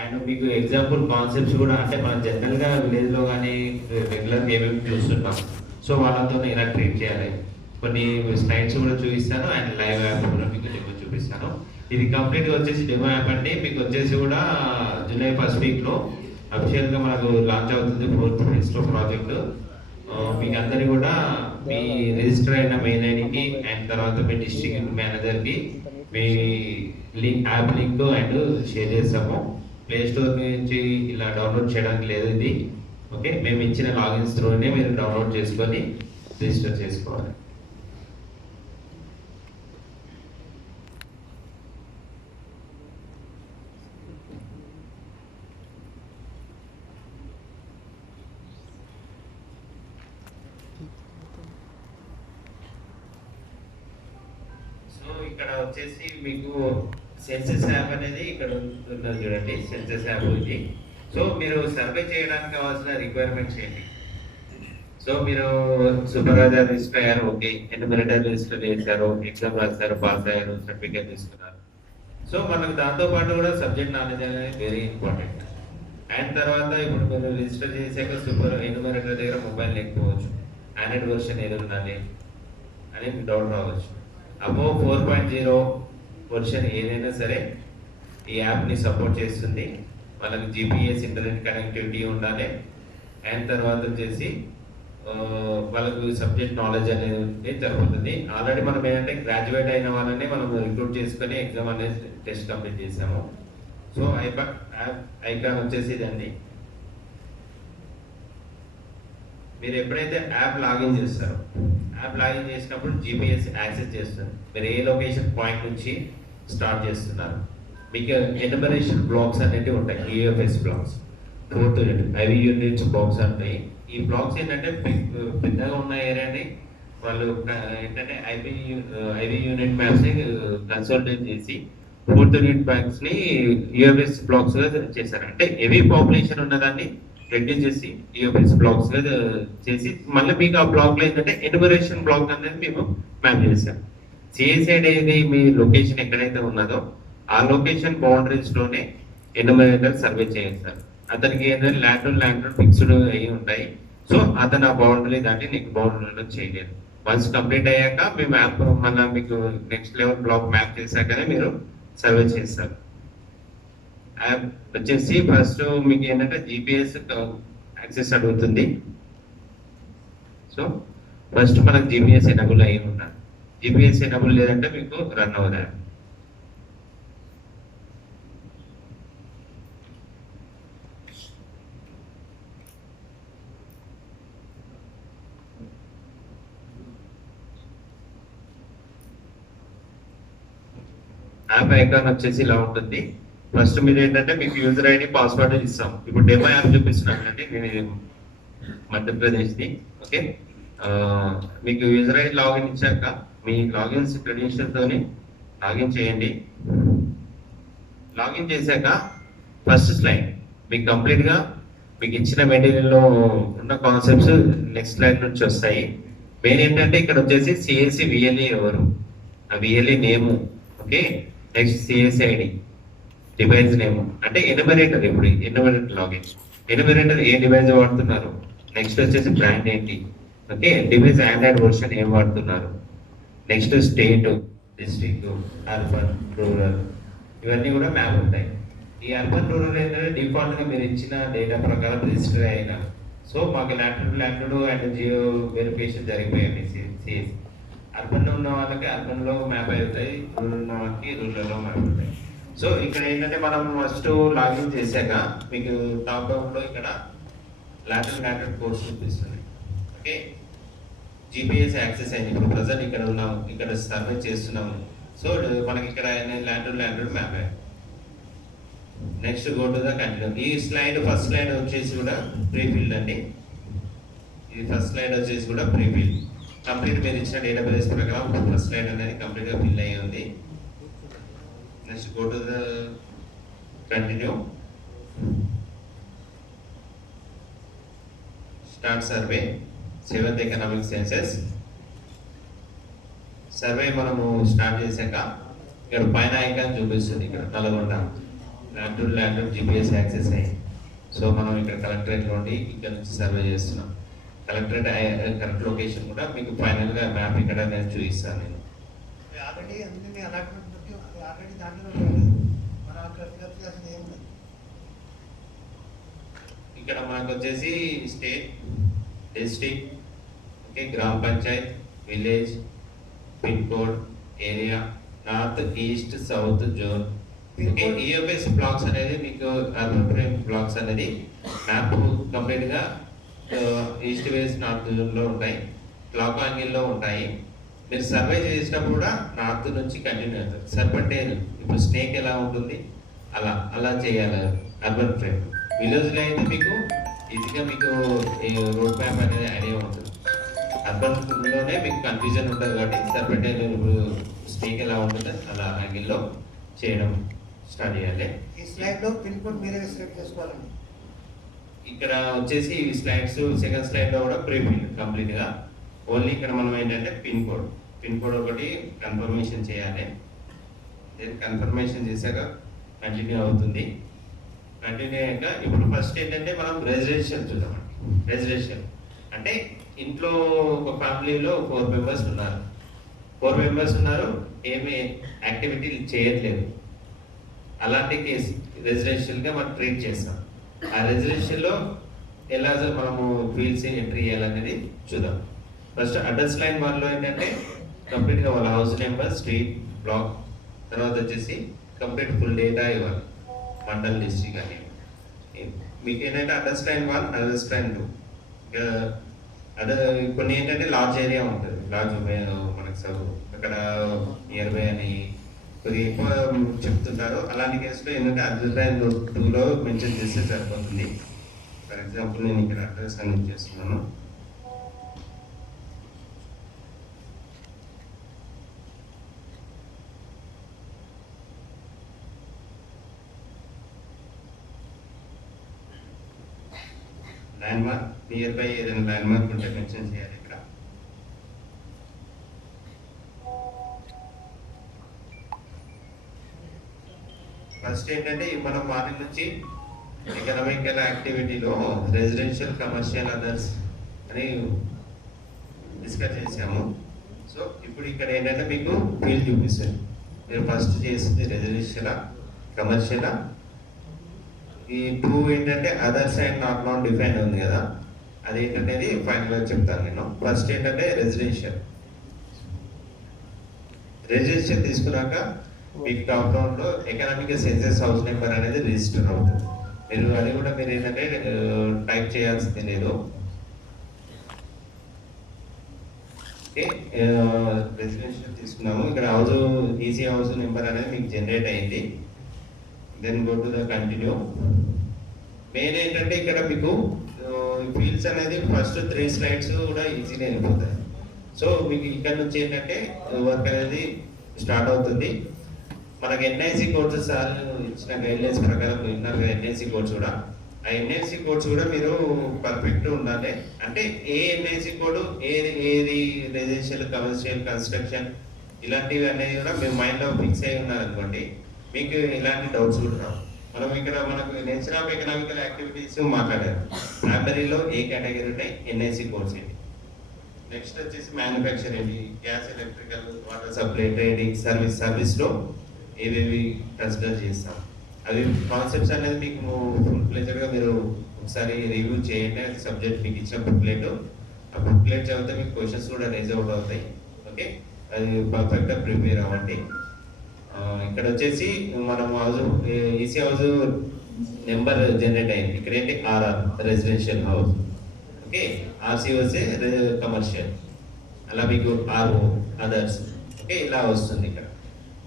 And మీకు example concepts కూడా అంటే మనం జనరల్గా విలేజ్లో కానీ రెగ్యులర్గా ఏమేమి చూస్తుంటాం, సో వాళ్ళతో ఎలా ట్రీట్ చేయాలి కొన్ని స్లైడ్స్ కూడా చూపిస్తాను అండ్ లైవ్ యాప్ కూడా మీకు డెమో చూపిస్తాను. ఇది కంప్లీట్గా వచ్చేసి డెమో యాప్ అండి. మీకు వచ్చేసి కూడా జూలై ఫస్ట్ వీక్లో అఫీషియల్గా మనకు లాంచ్ అవుతుంది 4th ఫేజ్లో ప్రాజెక్టు. మీకు అందరికీ కూడా మీ రిజిస్టర్ అయిన మెయిల్ ఐడికి అండ్ తర్వాత మీ డిస్ట్రిక్ట్ మేనేజర్కి మీ యాప్ లింక్ అండ్ షేర్ చేస్తాము. ప్లే స్టోర్ నుంచి ఇలా డౌన్లోడ్ చేయడానికి లేదు ఇది. ఓకే, మేము ఇచ్చిన లాగిన్స్ త్రూనే మీరు డౌన్లోడ్ చేసుకొని రిజిస్టర్ చేసుకోవాలి. సో ఇక్కడ వచ్చేసి మీకు సెన్సెస్ యాప్ అనేది ఇక్కడ ఉన్నది చూడండి, సెన్సెస్ యాప్ ఇది. సో మీరు సర్వే చేయడానికి కావాల్సిన రిక్వైర్మెంట్స్ ఏంటి? సో మీరు సూపర్వైజర్ రిజిస్టర్ అయ్యారు, ఓకే, ఎన్యూమరేటర్ రిజిస్టర్ చేశారు, ఎగ్జామ్ రాశారు, పాస్ అయ్యారు, సర్టిఫికేట్ తీసుకున్నారు. సో మనకు దాంతో పాటు కూడా సబ్జెక్ట్ నాలెడ్జ్ అనేది వెరీ ఇంపార్టెంట్. అండ్ తర్వాత ఇప్పుడు మీరు రిజిస్టర్ చేశాక ఎన్యూమరేటర్ దగ్గర మొబైల్ లేకపోవచ్చు, ఆండ్రాయిడ్ వర్షన్ ఏది ఉండాలి అని మీకు డౌట్ రావచ్చు. అబో 4.0 వర్షన్ ఏదైనా సరే ఈ యాప్ని సపోర్ట్ చేస్తుంది. వాళ్ళకి జీపీఎస్ ఇంటర్నెట్ కనెక్టివిటీ ఉండాలి. అండ్ తర్వాత వచ్చేసి వాళ్ళకు సబ్జెక్ట్ నాలెడ్జ్ అనేది ఉంటే సరిపోతుంది. ఆల్రెడీ మనం ఏంటంటే గ్రాడ్యుయేట్ అయిన వాళ్ళని మనం రిక్రూట్ చేసుకొని ఎగ్జామ్ అనేది టెస్ట్ కంప్లీట్ చేసాము. సో ఐకాన్ వచ్చేసి ఇదండి. మీరు ఎప్పుడైతే యాప్ లాగిన్ చేస్తారో, యాప్ లాగిన్ చేసినప్పుడు జీపీఎస్ యాక్సెస్ చేస్తుంది. మీరు ఏ లొకేషన్ పాయింట్ నుంచి స్టార్ట్ చేస్తున్నారు. మీకు ఎన్యూమరేషన్ బ్లాక్స్ అనేవి ఉంటాయి, UFS blocks, 4th unit IV units blocks ఉంటాయి. ఈ బ్లాక్స్ ఏంటంటే పెద్దగా ఉన్న ఏరియాని వాళ్ళు ఏంటంటే ఐవి యూనిట్ మ్యాప్స్ని కన్సల్టేట్ చేసి 4th యూనిట్ బ్యాంక్స్ని యూఎఫ్ఎస్ బ్లాక్స్గా చేశారు. అంటే హెవీ పాపులేషన్ ఉన్నదాన్ని రెడ్యూస్ చేసి యూఎఫ్ఎస్ బ్లాక్స్గా చేసి మళ్ళీ మీకు ఆ బ్లాక్లో ఏంటంటే ఎన్యూమరేషన్ బ్లాక్ అనేది మేము మ్యాప్ చేసాం. సిఎస్ఐడ్ అనేది మీ లొకేషన్ ఎక్కడైతే ఉన్నదో ఆ లొకేషన్ బౌండరీస్లోనే ఎన్యూమరేటర్ సర్వే చేస్తారు. అతనికి ఏంటంటే ల్యాండ్ ఫిక్స్డ్ అయ్యి ఉంటాయి. సో అతను ఆ బౌండరీ దాన్ని నీకు బౌండరీలో చేయలేదు. వన్స్ కంప్లీట్ అయ్యాక మీ మ్యాప్ మళ్ళీ మీకు నెక్స్ట్ లెవెల్ బ్లాక్ మ్యాప్ చేశాకనే మీరు సర్వే చేస్తారు. యాప్ వచ్చేసి ఫస్ట్ మీకు ఏంటంటే జీపీఎస్ యాక్సెస్ అడుగుతుంది. సో ఫస్ట్ మనకు జీపీఎస్ ఎనబుల్ అయ్యి ఉండాలి. జీపీఎస్ ఎనబుల్ లేదంటే మీకు రన్ అవ్వదు యాప్. యాప్ ఐకాన్ వచ్చేసి ఇలా ఉంటుంది. ఫస్ట్ మీరు ఏంటంటే మీకు యూజర్ ఐడి పాస్వర్డ్ ఇస్తాం. ఇప్పుడు డెమో యాప్ చూపిస్తున్నానండి, నేను మధ్యప్రదేశ్ది. ఓకే, మీకు యూజర్ ఐడి లాగిన్ ఇచ్చాక మీ లాగిన్స్ క్రెడెన్షియల్తోని లాగిన్ చేయండి. లాగిన్ చేశాక ఫస్ట్ స్లైడ్ మీకు కంప్లీట్గా మీకు ఇచ్చిన మెటీరియల్లో ఉన్న కాన్సెప్ట్స్ నెక్స్ట్ స్లైడ్ నుంచి వస్తాయి. మెయిన్ ఏంటంటే ఇక్కడ వచ్చేసి సిఎస్సి విఎల్ఈ ఎవరు, ఆ VLE name, okay, next CSC ID, device name అంటే ఎన్యూమరేటర్. ఇప్పుడు ఎన్యూమరేటర్ లాగిన్, ఎన్యూమరేటర్ ఏ డివైస్ వాడుతున్నారు, నెక్స్ట్ వచ్చేసి బ్రాండ్ ఏంటి, ఓకే, డివైస్ ఆండ్రాయిడ్ వర్షన్ ఏం వాడుతున్నారు, next state, district, urban, rural, ఇవన్నీ కూడా మ్యాప్ ఉంటాయి. ఈ అర్బన్ రూరల్ ఏంటంటే డిఫాల్ట్గా మీరు ఇచ్చిన డేటా ప్రకారం రిజిస్టర్ అయినా. సో మాకు ల్యాండ్ అండ్ జియో వెరిఫికేషన్ జరిగిపోయాయి. సిఎస్సి అర్బన్లో ఉన్న వాళ్ళకి అర్బన్లో మ్యాప్ అవుతాయి, రూరల్ ఉన్న వాళ్ళకి రూరల్లో మ్యాప్ అవుతాయి. సో ఇక్కడ ఏంటంటే మనం ఫస్ట్ లాగిన్ చేశాక మీకు టాప్ డౌన్లో ఇక్కడ ల్యాండ్ కోర్స్ చూపిస్తుంది. ఓకే, జీపీఎస్ యాక్సెస్ అయింది. ఇప్పుడు ప్రజెంట్ ఇక్కడ ఉన్నాము, ఇక్కడ సర్వే చేస్తున్నాము. సో మనకి ఇక్కడ ల్యాండ్ మ్యాప్ అయ్యాయి. Next go to the continue. ఈ స్లైడ్ ఫస్ట్ స్లైడ్ వచ్చేసి కూడా ప్రీఫిల్డ్ అండి. ఇది ఫస్ట్ స్లైడ్ వచ్చేసి కూడా ప్రీఫిల్డ్. కంప్లీట్ మీరు ఇచ్చిన డేటాబేస్ ప్రకారం ఫస్ట్ స్లైడ్ అనేది కంప్లీట్గా ఫిల్ అయ్యి ఉంది. Next go to the continue. Start survey 7th economic census. Survey మనము స్టార్ట్ చేశాక ఇక్కడ పైన ఐకాన్ చూపిస్తుంది, ఇక్కడ నల్గొండ ల్యాండ్ జిపిఎస్ యాక్సెస్ అయ్యింది. సో మనం ఇక్కడ కలెక్టరేట్లో ఉండి ఇక్కడ నుంచి సర్వే చేస్తున్నాం. కలెక్టరేట్ కరెక్ట్ లొకేషన్ కూడా మీకు ఫైనల్గా మ్యాప్ ఇక్కడ నేను చూపిస్తాను. నేను ఆల్రెడీ అన్ని అలాట్మెంట్ బట్టి ఆల్రెడీ దాంట్లో మన ఏముంది ఇక్కడ మనకు వచ్చేసి స్టేట్, డిస్ట్రిక్ట్, ఓకే, గ్రామ panchayat, village, pin code, area, north, east, south zone, okay. EOPS blocks అనేది మీకు అర్బన్ ఫ్రేమ్ బ్లాక్స్ అనేది మ్యాప్ కంప్లీట్గా ఈస్ట్ వెస్ట్ నార్త్ జోన్లో ఉంటాయి, క్లాక్ యాంగిల్లో ఉంటాయి. మీరు సర్వే చేసినప్పుడు కూడా నార్త్ నుంచి కంటిన్యూ అవుతుంది. సర్పంటైన్ ఇప్పుడు స్నేక్ ఎలా ఉంటుంది అలా చేయాలి అర్బన్ ఫ్రేమ్. విలేజ్లో అయితే మీకు ఈజీగా మీకు రోడ్ మ్యాప్ అనేది ఐడియా ఉంటుంది. అర్బన్లోనే మీకు కన్ఫ్యూజన్ ఉంటుంది కాబట్టి సర్పంటైన్ ఇప్పుడు స్నేక్ ఎలా ఉంటుందో అలా యాంగిల్లో చేయడం స్టార్ట్ చేయాలి. ఈ స్లైడ్లో పిన్ కోడ్ మీరే సెలెక్ట్ చేసుకోవాలండి. ఇక్కడ వచ్చేసి ఈ స్లైడ్స్ సెకండ్ స్లైడ్లో కూడా ప్రీఫిల్ కంప్లీట్గా ఓన్లీ ఇక్కడ మనం ఏంటంటే పిన్ కోడ్ ఒకటి కన్ఫర్మేషన్ చేయాలి. దెన్ కన్ఫర్మేషన్ చేశాక కంటిన్యూ అవుతుంది. కంటిన్యూ అయ్యాక ఇప్పుడు ఫస్ట్ ఏంటంటే మనం రెసిడెన్షియల్ చూద్దామండి. రెసిడెన్షియల్ అంటే ఇంట్లో ఒక ఫ్యామిలీలో 4 మెంబర్స్ ఉన్నారు, ఏమి యాక్టివిటీ చేయట్లేదు. అలాంటి కేసు రెసిడెన్షియల్గా మనం ట్రీట్ చేస్తాం. ఆ రెసిడెన్షియల్లో ఎలా మనము ఫీల్డ్స్ ఎంట్రీ చేయాలనేది చూద్దాం. ఫస్ట్ అడ్రస్ లైన్ 1లో ఏంటంటే కంప్లీట్గా వాళ్ళ హౌస్ నెంబర్, స్ట్రీట్, బ్లాక్, తర్వాత వచ్చేసి కంప్లీట్ ఫుల్ డేటా ఇవ్వాలి, మండల్, డిస్ట్రిక్ట్ అని. మీకు ఏంటంటే అడ్రస్ లైన్ 1, అడ్రస్ లైన్ 2. కొన్ని ఏంటంటే లార్జ్ ఏరియా ఉంటుంది, లార్జ్ మనకు అక్కడ నియర్ బై అని కొద్దిగా ఎక్కువ చెప్తుంటారు. అలాంటి కేసులో ఏంటంటే అడ్రస్ లైన్ 2లో మెన్షన్ చేస్తే సరిపోతుంది. ఫర్ ఎగ్జాంపుల్ నేను ఇక్కడ అడ్రస్ అనేది చేస్తున్నాను. ల్యాండ్ మార్క్ నియర్ బై ఏదైనా ల్యాండ్ మార్క్ ఉంటే మెన్షన్ చేయాలి ఇక్కడ. ఫస్ట్ ఏంటంటే మనం వాటి నుంచి ఎకనామికల్ యాక్టివిటీలో రెసిడెన్షియల్, కమర్షియల్, అదర్స్ అని డిస్కస్ చేసాము. సో ఇప్పుడు ఇక్కడ ఏంటంటే మీకు ఫీల్డ్ చూపిస్తుంది. మీరు ఫస్ట్ చేసింది రెసిడెన్షియలా, కమర్షియలా. ఈ 2 ఏంటంటే అదర్స్ అండ్ నాట్ డిఫైన్ ఉంది కదా, అది ఏంటంటే ఫైనల్గా చెప్తాను నేను. ఫస్ట్ ఏంటంటే రెసిడెన్షియల్ తీసుకున్నాక మీకు టాప్ డౌన్లో ఎకనామిక్ సెన్సెస్ హౌస్ నెంబర్ అనేది రిజిస్టర్ అవుతుంది. అది కూడా మీరు ఏంటంటే టైప్ చేయాల్సింది లేదు. ఓకే, రెసిడెన్షియల్ తీసుకున్నాము. ఇక్కడ ఈసీ హౌస్ నెంబర్ అనేది మీకు జనరేట్ అయింది. Then go to the continue. Main ఏంటంటే ఇక్కడ మీకు ఫీల్డ్స్ అనేది ఫస్ట్ 3 స్లైడ్స్ కూడా ఈజీగా వెళ్ళిపోతాయి. సో మీకు ఇక్కడ నుంచి ఏంటంటే వర్క్ అనేది స్టార్ట్ అవుతుంది. మనకి ఎన్ఐసి కోడ్స్ సార్ ఇచ్చిన గైడ్లైన్స్ ప్రకారం విన్నారు కదా, ఎన్ఐసి కోడ్స్ కూడా. ఆ ఎన్ఐసి కోడ్స్ కూడా మీరు పర్ఫెక్ట్ ఉండాలి. అంటే ఏ ఎన్ఐసి కోడ్ ఏది రెసిడెన్షియల్, కమర్షియల్, కన్స్ట్రక్షన్ ఇలాంటివి అనేది కూడా మీ మైండ్లో ఫిక్స్ అయి ఉన్నారనుకోండి, మీకు ఇలాంటి డౌట్స్ కూడా రావు. మనకు నేచర్ ఆఫ్ ఎకనామికల్ యాక్టివిటీస్ మాట్లాడారు. ప్రైమరీలో ఏ కేటగిరీ ఉంటాయి, ఎన్ఐసి కోర్స్ ఏంటి. నెక్స్ట్ వచ్చేసి మ్యానుఫ్యాక్చర్ ఏంటి, gas, electrical, water supply, trading, సర్వీస్లో ఏవేవి కన్సిడర్ చేస్తాం. అవి కాన్సెప్ట్స్ అనేది మీకు ఫుల్ ప్లేజర్గా మీరు ఒకసారి రివ్యూ చేయండి. అది సబ్జెక్ట్ మీకు ఇచ్చిన బుక్లెట్, ఆ బుక్లెట్ చదివితే మీకు క్వశ్చన్స్ కూడా రైజ్ అవుట్ అవుతాయి. ఓకే, అది పర్ఫెక్ట్గా ప్రిపేర్ అవ్వండి. ఇక్కడ వచ్చేసి మనం ఈసీ హౌస్ నెంబర్ జనరేట్ అయింది. ఇక్కడ ఏంటి RR residential house, okay. RC వస్తే కమర్షియల్, అలా మీకు ఆర్ఓ అదర్స్, ఓకే, ఇలా వస్తుంది. ఇక్కడ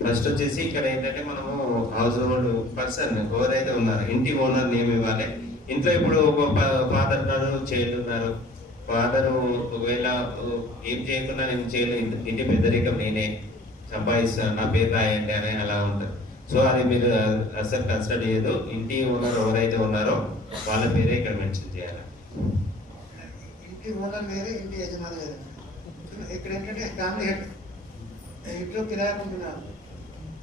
ఫస్ట్ వచ్చేసి ఇక్కడ ఏంటంటే మనము హౌస్ హోల్డ్ పర్సన్ ఎవరైతే ఉన్నారో ఇంటి ఓనర్ నేమ్ ఇవ్వాలి. ఇంట్లో ఇప్పుడు ఒక ఫాదర్ ఉన్నారు, చైల్డ్ ఉన్నారు. ఫాదర్ ఒకవేళ ఏం చేయకుండా నేను చేయలేదు, ఇంటి పెద్దరికం నేనే సంపాదిస్తాను, నా పేరు రాయండి అని అలా ఉంటుంది. సో అది మీరు అసలు కన్సిడర్ చేయదు. ఇంటి ఓనర్ ఎవరైతే ఉన్నారో వాళ్ళ పేరే ఇక్కడ మెన్షన్ చేయాలి. ఇంటి ఓనర్ వేరే, ఇంటి యజమాని వేరే. ఇక్కడ ఏంటంటే ఫ్యామిలీ హెడ్ ఇంట్లో కిరాయి ఉంటున్నారు,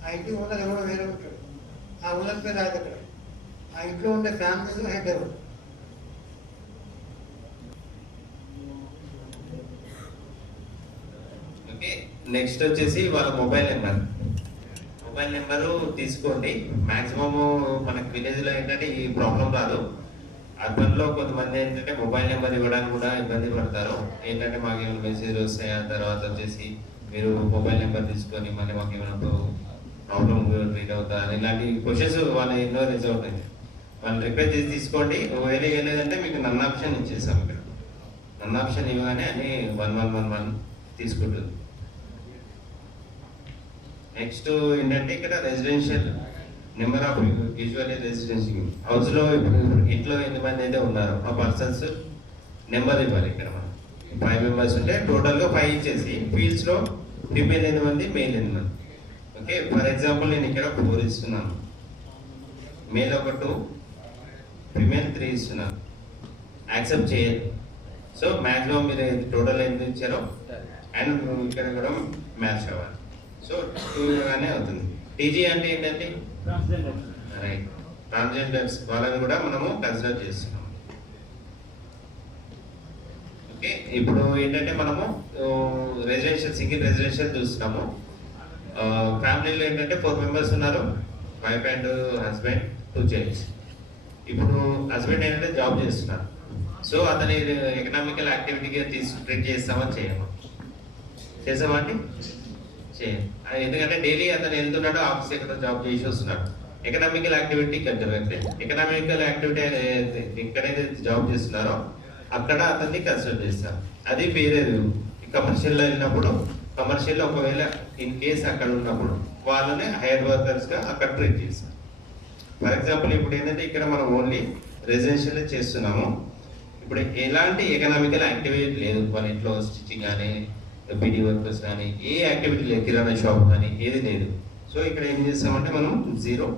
ఆ ఇంటి ఓనర్ ఎవరో వేరే ఉంటాడు. ఆ ఓనర్ పేరు రాదు అక్కడ. ఆ ఇంట్లో ఉండే ఫ్యామిలీస్ హెడ్ ఎవరు? ఓకే, నెక్స్ట్ వచ్చేసి వాళ్ళ మొబైల్ నెంబరు తీసుకోండి. మాక్సిమము మనకి విలేజ్లో ఏంటంటే ఈ ప్రాబ్లం రాదు. అర్బన్లో కొంతమంది ఏంటంటే మొబైల్ నెంబర్ ఇవ్వడానికి కూడా ఇబ్బంది పడతారు. ఏంటంటే మాకు ఏమైనా మెసేజ్ వస్తాయి, ఆ తర్వాత వచ్చేసి మీరు మొబైల్ నెంబర్ తీసుకొని మళ్ళీ మాకు ఏమైనా ప్రాబ్లం రీడ్ అవుతా ఇలాంటి క్వశ్చన్స్ వాళ్ళు ఎన్నో రేజ్ అవుతాయి. వాళ్ళు రిక్వెస్ట్ చేసి తీసుకోండి. ఒకవేళ ఏలేదంటే మీకు నన్ ఆప్షన్ ఇచ్చేస్తాం. ఇక్కడ నన్ ఆప్షన్ ఇవ్వగానే అని 1111 తీసుకుంటుంది. నెక్స్ట్ ఏంటంటే ఇక్కడ residential number of usually residential హౌస్లో ఇంట్లో ఎంతమంది అయితే ఉన్నారో ఆ పర్సన్స్ నెంబర్ ఇవ్వాలి. ఇక్కడ మనం 5 మెంబర్స్ ఉంటే టోటల్గా 5 ఇచ్చేసి ఫీల్డ్స్లో ఫీమేల్ ఎంతమంది, మేల్ ఎంతమంది. ఓకే, ఫర్ ఎగ్జాంపుల్ నేను ఇక్కడ 4 ఇస్తున్నాను, మేల్ ఒక 2, ఫీమేల్ 3 ఇస్తున్నాను. యాక్సెప్ట్ చేయాలి. సో మ్యాక్సిమం మీరు టోటల్ ఎంత ఇచ్చారో అండ్ ఇక్కడ కూడా మ్యాచ్ అవ్వాలి. సో 2 గానే అవుతుంది. టీజీ అంటే ఏంటంటే రైట్, ట్రాన్స్జెండర్స్ వాళ్ళని కూడా మనము కన్సిడర్ చేస్తున్నాం. ఓకే, ఇప్పుడు ఏంటంటే మనము రెసిడెన్షియల్ సింగిల్ రెసిడెన్షియల్ చూస్తున్నాము. ఫ్యామిలీలో ఏంటంటే 4 మెంబర్స్ ఉన్నారు, వైఫ్ అండ్ హస్బెండ్, 2 చైల్డ్స్. ఇప్పుడు హస్బెండ్ ఏంటంటే జాబ్ చేస్తున్నారు. సో అతని ఎకనామికల్ యాక్టివిటీగా ట్రీట్ చేస్తామని చేయము, చేసామండి చేయండి. ఎందుకంటే డైలీ అతను వెళ్తున్నాడు, ఆఫీస్ ఎక్కడ జాబ్ చేసి వస్తున్నాడు. ఎకనామికల్ యాక్టివిటీ జరగట్లేదు. ఎకనామికల్ యాక్టివిటీ ఎక్కడైతే జాబ్ చేస్తున్నారో అక్కడ అతన్ని కన్సిడర్ చేస్తారు. అది వేరేది. కమర్షియల్లో వెళ్ళినప్పుడు కమర్షియల్లో ఒకవేళ ఇన్ కేస్ అక్కడ ఉన్నప్పుడు వాళ్ళని హైయర్ వర్కర్స్గా అక్కడ ట్రీట్ చేస్తారు. ఫర్ ఎగ్జాంపుల్ ఇప్పుడు ఏంటంటే ఇక్కడ మనం ఓన్లీ రెసిడెన్షియల్ చేస్తున్నాము. ఇప్పుడు ఎలాంటి ఎకనామికల్ యాక్టివిటీ లేదు. వాళ్ళ ఇంట్లో స్టిచ్చింగ్ కానీ బీడీ వర్కర్స్ కానీ ఏ యాక్టివిటీ లేదు, కిరాణా షాప్ కానీ ఏది లేదు. సో ఇక్కడ ఏం చేస్తామంటే మనం 0,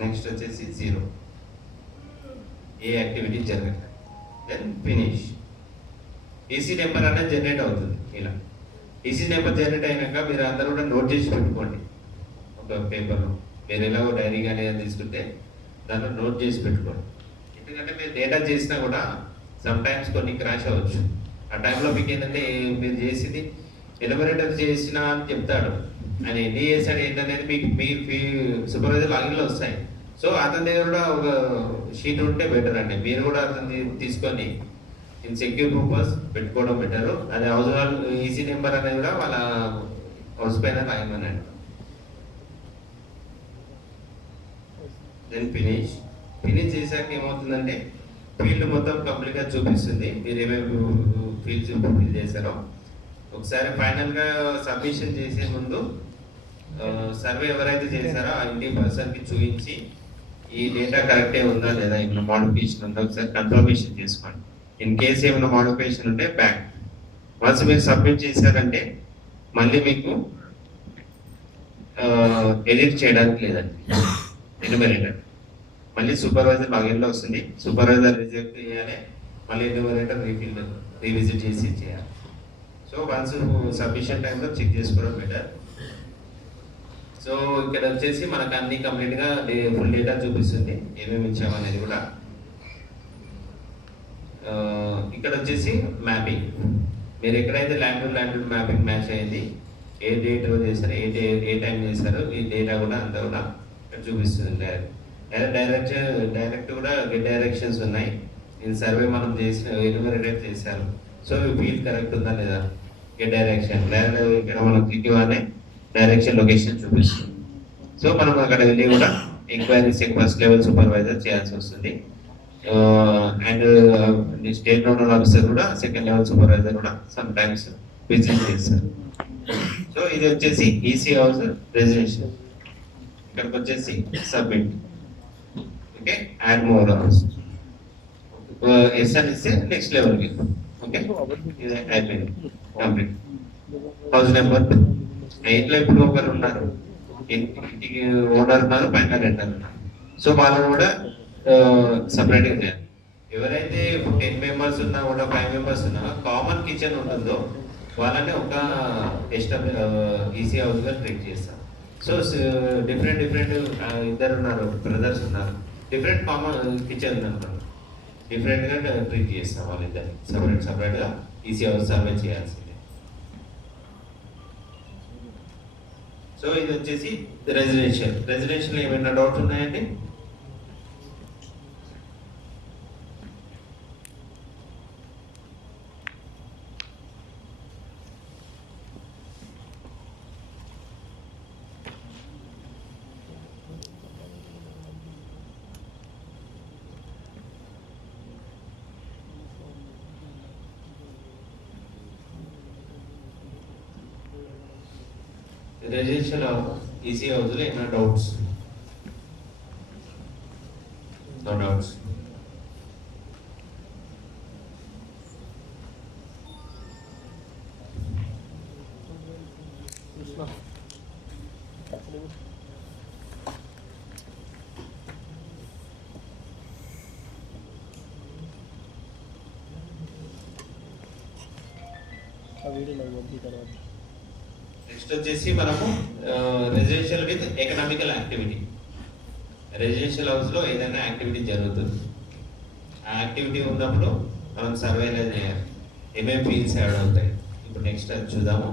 నెక్స్ట్ వచ్చేసి 0, ఏ యాక్టివిటీ జరగట్లేదు. Then finish. ఈసీ నెంబర్ అనేది జనరేట్ అవుతుంది. ఇలా ఈసీ నెంబర్ జనరేట్ అయినాక మీరు అందరూ కూడా నోట్ చేసి పెట్టుకోండి ఒక పేపర్లో. మీరు ఎలాగో డైరీ కానీ ఏదైనా తీసుకుంటే దాంట్లో నోట్ చేసి పెట్టుకోండి. ఎందుకంటే మీరు డేటా చేసినా కూడా సమ్ టైమ్స్ కొన్ని క్రాష్ అవ్వచ్చు. ఆ టైంలో మీకు ఏంటంటే మీరు చేసింది ఎలిమినేటర్ చేసినా అని చెప్తాడు, ఆయన ఎన్ని చేశాడు ఏంటనేది మీకు మీ సూపర్వైజర్ లాగిన్లో వస్తాయి. సో అతని దగ్గర కూడా ఒక షీట్ ఉంటే బెటర్ అండి. మీరు కూడా అతన్ని తీసుకొని ఇన్ సెక్యూర్ పర్పస్ పెట్టుకోవడం బెటరు. అది హౌస్ ఈసీ నెంబర్ అనేది కూడా వాళ్ళ హౌస్ పైన రాయమనండి. దెన్ ఫినిష్ చేశాక ఏమవుతుందంటే ఫీల్డ్ మొత్తం కంప్లీట్గా చూపిస్తుంది, మీరు ఏమేమి ఫీల్డ్స్ ఫిల్ చేశారో. ఒకసారి ఫైనల్గా సబ్మిషన్ చేసే ముందు సర్వే ఎవరైతే చేశారో ఆ ఇంటి పర్సన్కి చూపించి ఈ డేటా కరెక్టే ఉందా లేదా, ఏమైనా మోడిఫికేషన్ ఉందా ఒకసారి కన్ఫర్మేషన్ చేసుకోండి. ఇన్ కేసు ఏమైనా మోడిఫికేషన్ ఉంటే బ్యాక్. వన్స్ మీరు సబ్మిట్ చేశారంటే మళ్ళీ మీకు ఎడిట్ చేయడానికి లేదండి. ఎన్యూమరేటర్ మళ్ళీ సూపర్వైజర్ లాగిన్లో వస్తుంది. సూపర్వైజర్ రిజెక్ట్ చేయాలి, మళ్ళీ ఎన్యూమరేటర్ రీవిజిట్ చేసి చేయాలి. సో వన్స్ సబ్మిషన్ టైంలో చెక్ చేసుకోవడం బెటర్. సో ఇక్కడ వచ్చేసి మనకు అన్ని కంప్లీట్గా ఫుల్ డేటా చూపిస్తుంది, ఏమేమి ఇచ్చామనేది కూడా. ఇక్కడ వచ్చేసి మ్యాపింగ్, మీరు ఎక్కడైతే ల్యాండ్ టు మ్యాపింగ్ మ్యాచ్ అయింది, ఏ డేట్ చేశారు, ఏ టైం చేశారు, ఈ డేటా కూడా అంతా కూడా ఇక్కడ చూపిస్తుంది. డైరెక్ట్ కూడా గెట్ డైరెక్షన్స్ ఉన్నాయి. ఇది సర్వే మనం చేసిన ఎన్యూమరేట్ చేశారు. సో ఫీల్డ్ కరెక్ట్ ఉందా లేదా, గెట్ డైరెక్షన్ ఇక్కడ మనం క్లిక్ ఇవ్వగానే డైరెక్షన్ లొకేషన్ చూపిస్తుంది. సో మనం అక్కడ వెళ్ళి కూడా ఎంక్వైరీస్ ఫస్ట్ లెవెల్ సూపర్వైజర్ చేయాల్సి వస్తుంది. అండ్ స్టేట్ నోడల్ ఆఫీసర్ కూడా సెకండ్ లెవెల్ సూపర్వైజర్ కూడా సమ్ టైమ్స్ విజిట్ చేస్తారు. సో ఇది వచ్చేసి ఈసీ హౌస్ రెసిడెన్షియల్. ఇక్కడికి వచ్చేసి submit. Okay, add more houses అని ఇస్తే నెక్స్ట్ లెవెల్కి. ఓకే, ఇది అయిపోయింది కంప్లీట్. హౌస్ నెంబర్ ఇంట్లో ఇప్పుడు ఒకరు ఉన్నారు, ఇంటికి ఓనర్ ఉన్నారు, పైన రెంటర్ ఉన్నారు. సో వాళ్ళని కూడా సపరేట్గా చేయాలి. ఎవరైతే ఇప్పుడు 10 మెంబర్స్ ఉన్నా కూడా 5 మెంబర్స్ ఉన్నా కామన్ కిచెన్ ఉంటుందో వాళ్ళని ఒక ఈసీ హౌస్గా ట్రీట్ చేస్తాం. సో డిఫరెంట్ ఇద్దరు ఉన్నారు, బ్రదర్స్ ఉన్నారు, డిఫరెంట్ కామన్ కిచెన్ ఉందనుకోండి, డిఫరెంట్గా ట్రీట్ చేస్తాం వాళ్ళిద్దరిని సపరేట్గా ఈసీ హౌస్ సర్వే చేయాల్సిందే. సో ఇది వచ్చేసి రెసిడెన్షియల్ ఏమైనా డౌట్స్ ఉన్నాయండి? రెసిడెన్షియల్ ఈసీ హౌస్లో ఏమైనా డౌట్స్? No doubts. నెక్స్ట్ వచ్చేసి మనము residential with economical activity. Residential హౌస్లో ఏదైనా యాక్టివిటీ జరుగుతుంది, ఆ యాక్టివిటీ ఉన్నప్పుడు మనం సర్వేలో చేయాలి, ఏమేమి ఫీల్డ్స్ యాడ్ అవుతాయి. ఇప్పుడు నెక్స్ట్ అది చూద్దాము.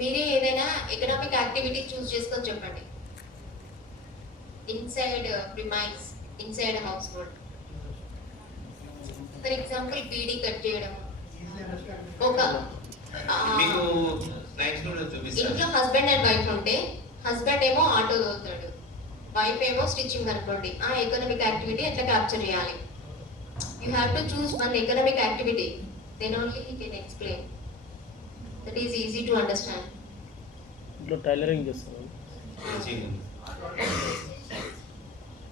మీరే ఏదైనా ఎకనామిక్ యాక్టివిటీ చూస్ చేసుకొని చెప్పండి. Inside premise, inside household. For example beedi cut చేయడం. ఒక మీకు స్లైడ్స్ కూడా చూపిస్తాను. ఇంట్లో హస్బెండ్ అండ్ వైఫ్ ఉంటే హస్బెండ్ ఏమో ఆటో తోలుతాడు, వైఫ్ ఏమో స్టిచ్చింగ్ అనుకోండి. ఆ ఎకనామిక్ యాక్టివిటీ ఎట్లా క్యాప్చర్ చేయాలి? You have to choose one economic activity, then only he can explain. That is easy to understand. ఇంట్లో టైలరింగ్ చేస్తాను.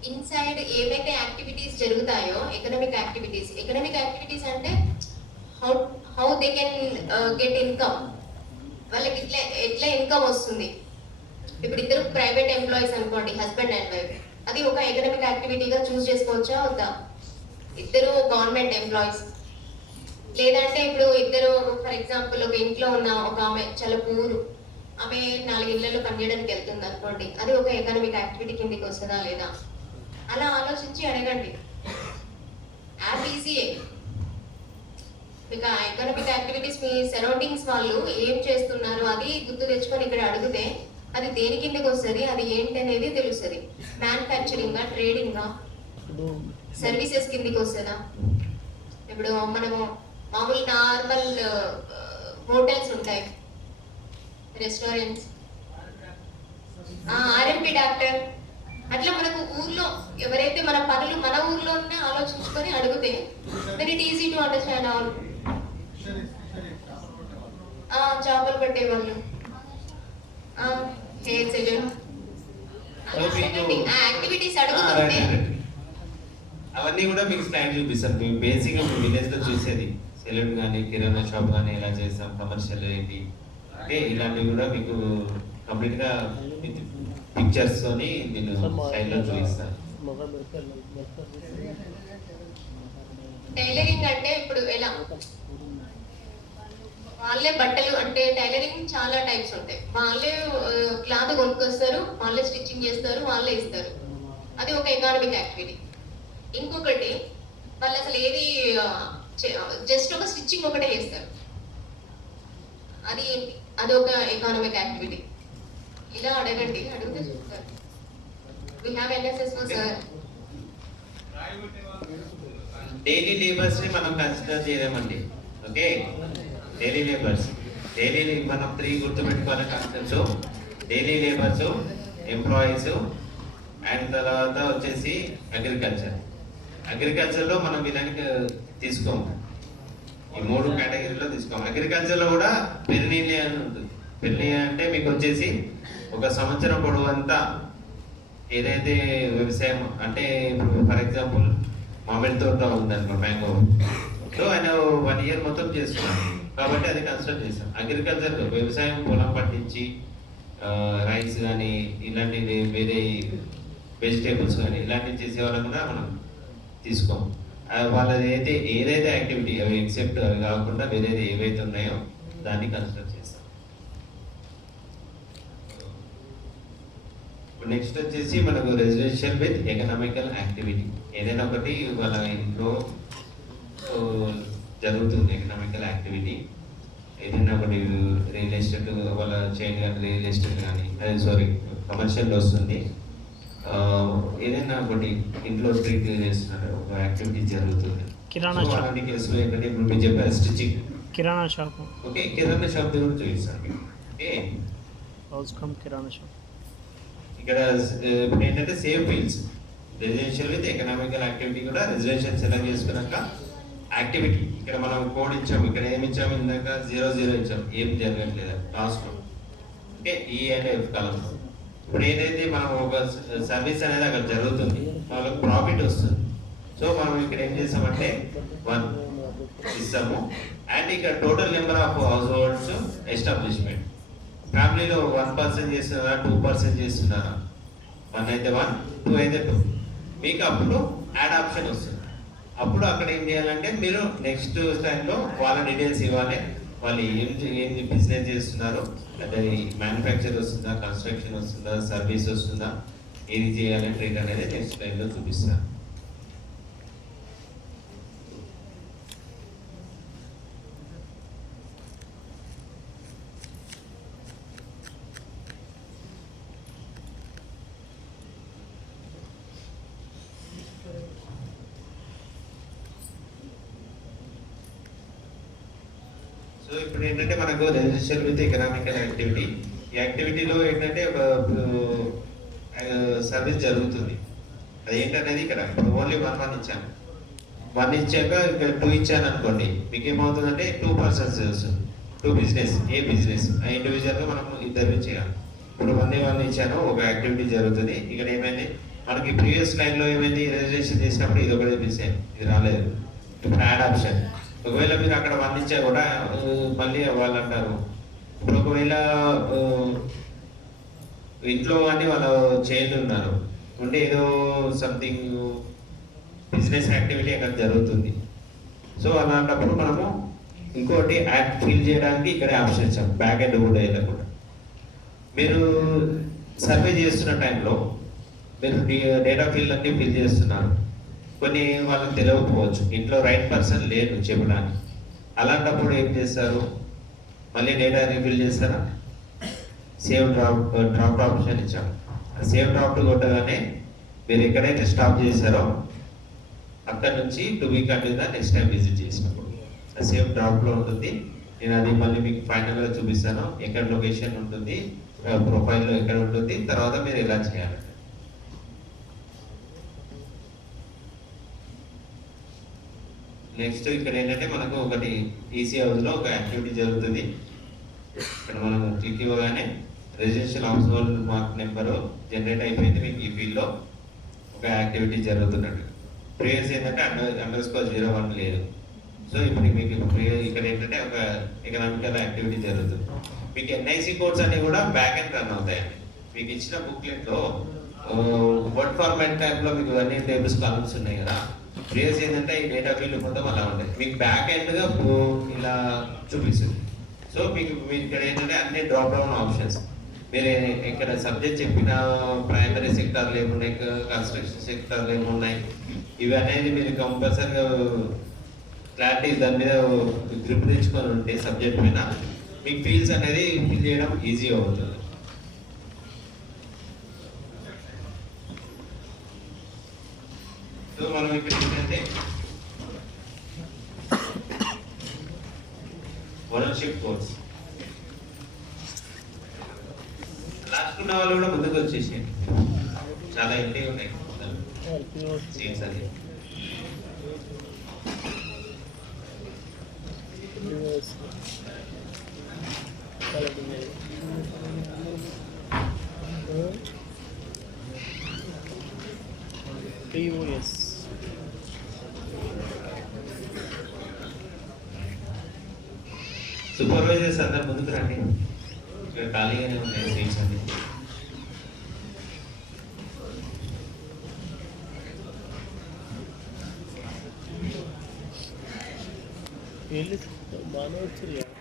ఇన్సైడ్ ఏవైతే యాక్టివిటీస్ జరుగుతాయో ఎకనామిక్ యాక్టివిటీస్ అంటే how they can get income, వాళ్ళకి ఎట్లా ఇన్కమ్ వస్తుంది. ఇప్పుడు ఇద్దరు ప్రైవేట్ ఎంప్లాయీస్ అనుకోండి, హస్బెండ్ అండ్ వైఫ్, అది ఒక ఎకనామిక్ యాక్టివిటీగా చూస్ చేసుకోవచ్చా వద్దా? ఇద్దరు గవర్నమెంట్ ఎంప్లాయీస్, లేదంటే ఇప్పుడు ఇద్దరు ఫర్ ఎగ్జాంపుల్ ఒక ఇంట్లో ఉన్న ఒక ఆమె చాలా పూరు, ఆమె 4 ఇళ్లలో పనిచేయడానికి వెళ్తుంది అనుకోండి, అది ఒక ఎకనామిక్ యాక్టివిటీ కిందకి వస్తుందా లేదా? అలా ఆలోచించి అడగండి. యాప్ ఈజీయే. మీకు ఆ ఎకనామిక్ యాక్టివిటీస్ మీ సరౌండింగ్స్ వాళ్ళు ఏం చేస్తున్నారు అది గుర్తు తెచ్చుకొని ఇక్కడ అడిగితే అది దేని కిందకి వస్తుంది, అది ఏంటి అనేది తెలుస్తుంది. మ్యానుఫ్యాక్చరింగా, ట్రేడింగా, సర్వీసెస్ కిందకి వస్తుందా? ఇప్పుడు మనము మామూలు నార్మల్ హోటల్స్ ఉంటాయి, రెస్టారెంట్స్, ఆర్ఎంపీ డాక్టర్, అట్లా మనకు ఊర్లో ఎవరైతే మన పనులు మన ఊర్లోనే ఆలోచించుకొని అడిగితే then it easy to understand all. చేపలు పట్టేవాళ్ళు, హెయిర్ సెలూన్, యాక్టివిటీస్ అడుగుతుంటే అవన్నీ కూడా మీకు స్లైడ్ చూపిస్తారు. మేము బేసిక్గా మీ విలేజ్లో చూసేది సెలూన్ కానీ, కిరాణా షాప్ కానీ ఎలా చేస్తాం, కమర్షియల్ ఏంటి, అంటే ఇలాంటివి కూడా మీకు కంప్లీట్గా పిక్చర్స్ తోని నేను స్లైడ్లో చూపిస్తాను. టైలరింగ్ అంటే ఇప్పుడు ఎలా వాళ్ళే బట్టలు, అంటే టైలరింగ్ చాలా టైప్స్ ఉంటాయి. వాళ్ళే క్లాత్ కొనుక్కొస్తారు, వాళ్ళే స్టిచ్చింగ్ చేస్తారు, వాళ్ళే ఇస్తారు, అది ఒక ఎకానమిక్ యాక్టివిటీ. ఇంకొకటి వాళ్ళు అసలు ఏది జస్ట్ ఒక స్టిచ్చింగ్ ఒకటే చేస్తారు, అది అదొక ఎకానమిక్ యాక్టివిటీ. ఇలా అడగండి, అడిగితే చెప్తారు. We have NSS sir. Daily labours ని మనం కన్సిడర్ చేయలేమండి. ఓకే, డైలీ లేబర్స్, మనం 3 గుర్తుపెట్టుకోవాలి concepts. Daily labours, employees, and తర్వాత వచ్చేసి అగ్రికల్చర్లో మనం వీళ్ళని తీసుకోము, ఈ 3 కేటగిరీలో తీసుకోము. అగ్రికల్చర్లో కూడా పెరినీలి అని ఉంటుంది. పెరినీలి అంటే మీకు వచ్చేసి ఒక సంవత్సరం పొడవంతా ఏదైతే వ్యవసాయం, అంటే ఇప్పుడు ఫర్ ఎగ్జాంపుల్ మామిడి తోట ఉందనుకో, మ్యాంగో, సో ఆయన 1 ఇయర్ మొత్తం చేస్తున్నాడు కాబట్టి అది కన్సిడర్ చేస్తాం. అగ్రికల్చర్ వ్యవసాయం పొలం పట్టించి రైస్ కానీ ఇలాంటి వేరే వెజిటేబుల్స్ కానీ ఇలాంటివి చేసే వాళ్ళని కూడా మనం తీసుకోం. వాళ్ళది ఏదైతే యాక్టివిటీ అవి ఎక్సెప్ట్ అవి కాకుండా వేరేది ఏవైతే ఉన్నాయో దాన్ని కన్సిడర్ చేస్తాం. నెక్స్ట్ వచ్చేసి మనకు రెసిడెన్షియల్ విత్ ఎకనామికల్ యాక్టివిటీ. ఏదైనా ఒకటి వాళ్ళ ఇంట్లో జరుగుతుంది ఎకనామికల్ యాక్టివిటీ, ఏదైనా ఒకటి రియల్ ఎస్టేట్ వాళ్ళ చైన్ కానీ రియల్ ఎస్టేట్ కానీ అది కమర్షియల్ వస్తుంది, ఏదైనా ఒకటి ఇంట్లో ట్రీట్ చేస్తున్నారు ఒక యాక్టివిటీ జరుగుతుంది. కిరాణా షాప్ అలాంటి కేసులో ఏంటంటే ఇప్పుడు మీరు చెప్పారు స్టిచింగ్, కిరాణా షాప్. ఓకే కిరాణా షాప్ దగ్గర చూపిస్తాను. ఓకే హౌస్ కమ్ కిరాణా షాప్. ఇక్కడ ఇప్పుడు ఏంటంటే same fields residential with economical activity కూడా రెసిడెన్షియల్ సెలెక్ట్ చేసుకున్నాక యాక్టివిటీ ఇక్కడ మనం కోడ్ ఇచ్చాము, ఇక్కడ ఏమి ఇచ్చాము ఇందాక 00 ఇచ్చాము, ఏం జరగట్లేదు లాస్ట్లో. ఓకే ఈ అండ్ ఎఫ్ కాలంలో ఇప్పుడు ఏదైతే మనం ఒక సర్వీస్ అనేది అక్కడ జరుగుతుంది వాళ్ళకి ప్రాఫిట్ వస్తుంది. సో మనం ఇక్కడ ఏం చేస్తామంటే 1 ఇస్తాము. అండ్ ఇక్కడ total number of house holds establishment, ఫ్యామిలీలో 1% చేస్తున్నారా 2% చేస్తున్నారా, 1 అయితే 1 2 అయితే 2, మీకు అప్పుడు యాడ్ ఆప్షన్ వస్తుంది. అప్పుడు అక్కడ ఏం చేయాలంటే మీరు నెక్స్ట్ టైంలో వాళ్ళ డీటెయిల్స్ ఇవ్వాలి, వాళ్ళు ఏం బిజినెస్ చేస్తున్నారు, అంటే మ్యానుఫ్యాక్చర్ వస్తుందా, కన్స్ట్రక్షన్ వస్తుందా, సర్వీస్ వస్తుందా, ఏది చేయాలి ట్రేడ్ అనేది నెక్స్ట్ టైంలో చూపిస్తారు. సో ఇప్పుడు ఏంటంటే మనకు రెసిడెన్షియల్ విత్ ఎకనామికల్ యాక్టివిటీ, ఈ యాక్టివిటీలో ఏంటంటే ఒక సర్వీస్ జరుగుతుంది. అది ఏంటనేది ఇక్కడ ఇప్పుడు ఓన్లీ 1 ఇచ్చాను, 1 ఇచ్చాక ఇక్కడ 2 ఇచ్చాను అనుకోండి, మీకు ఏమవుతుందంటే 2 పర్సన్స్ వస్తుంది, 2 బిజినెస్, ఏ బిజినెస్ ఇండివిజువల్గా మనం ఇద్దరు చేయాలి. ఇప్పుడు 1 ఇచ్చాను, ఒక యాక్టివిటీ జరుగుతుంది. ఇక్కడ ఏమైంది మనకి ప్రీవియస్ లైన్లో ఏమైంది రిజిస్ట్రేషన్ చేసినప్పుడు ఇది ఒకటి చూపించాను, ఇది రాలేదు. ఇప్పుడు యాడ్ ఆప్షన్, ఒకవేళ మీరు అక్కడ 1 ఇచ్చా కూడా మళ్ళీ వాళ్ళు అంటారు. ఇప్పుడు ఒకవేళ ఇంట్లో కానీ వాళ్ళు చైన్ ఉన్నారు ఉంటే ఏదో సంథింగ్ బిజినెస్ యాక్టివిటీ అక్కడ జరుగుతుంది. సో అలాంటప్పుడు మనము ఇంకోటి యాడ్ ఫిల్ చేయడానికి ఇక్కడ ఆప్షన్ ఇచ్చాం, బ్యాక్ అండ్ కూడా వెళ్ళకుండా. మీరు సర్వే చేస్తున్న టైంలో మీరు డేటా ఫీల్డ్ అన్ని ఫిల్ చేస్తున్నారు, కొన్ని వాళ్ళకి తెలియకపోవచ్చు, ఇంట్లో రైట్ పర్సన్ లేరు చెప్పడానికి. అలాంటప్పుడు ఏం చేస్తారు, మళ్ళీ డేటా రిఫిల్ చేస్తారా, సేవ్ డ్రాప్ ఆప్షన్ ఇచ్చాము. సేవ్ డ్రాప్ కొట్టగానే మీరు ఎక్కడైతే స్టాప్ చేశారో అక్కడ నుంచి to be continue next time visit చేసినప్పుడు సేవ్ డ్రాప్లో ఉంటుంది. నేను అది మళ్ళీ మీకు ఫైనల్గా చూపిస్తాను, ఎక్కడ లొకేషన్ ఉంటుంది, ప్రొఫైల్లో ఎక్కడ ఉంటుంది, తర్వాత మీరు ఎలా చేయాలి. నెక్స్ట్ ఇక్కడ ఏంటంటే మనకు ఒకటి ఈసీ హౌస్లో ఒక యాక్టివిటీ జరుగుతుంది. ఇక్కడ మనం క్లిక్ ఇవ్వగానే residential house hold mark number generate అయిపోయింది. మీకు ఈ ఫీల్డ్లో ఒక యాక్టివిటీ జరుగుతున్నట్టు. ప్రీవియస్ ఏంటంటే _01 లేదు. సో ఇప్పుడు మీకు ఇక్కడ ఏంటంటే ఒక ఎకనామికల్ యాక్టివిటీ జరుగుతుంది. మీకు ఎన్ఐసి కోడ్స్ అన్ని కూడా బ్యాక్ అండ్ రన్ అవుతాయండి. మీకు ఇచ్చిన బుక్లెట్లో వర్డ్ ఫార్మాట్ టైప్లో మీకు అన్ని టేబుల్స్ కాలమ్స్ ఉన్నాయి కదా, ప్రీవియస్ ఏంటంటే ఈ డేటా ఫీల్డ్ మొత్తం అలా ఉంటాయి, మీకు బ్యాక్ ఎండ్గా ఇలా చూపిస్తుంది. సో మీకు ఇక్కడ ఏంటంటే అన్ని డ్రాప్ డౌన్ ఆప్షన్స్, మీరు ఇక్కడ సబ్జెక్ట్ చెప్పిన ప్రైమరీ సెక్టార్లు ఏమున్నాయి, కన్స్ట్రక్షన్ సెక్టార్లు ఏమున్నాయి, ఇవి అనేది మీరు కంపల్సరీగా క్లారిటీ దాని మీద గ్రిప్ తెచ్చుకొని ఉంటే సబ్జెక్ట్ మీద మీకు ఫీల్డ్స్ అనేది ఫిల్ చేయడం ఈజీ అవుతుంది. సో మనం ఇక్కడ ఏంటంటే ఓనర్షిప్ కోర్స్ లాస్ట్ ఉన్న వాళ్ళు కూడా ముందుకు వచ్చేసేయండి, చాలా ఇంటి ఉన్నాయి సీట్స్ అది. POS సూపర్వైజర్స్ అందరు ముందుకు రండి. ఇక్కడ ఖాళీగానే ఉన్నాయి సీట్స్ అన్ని. బాగా వచ్చారు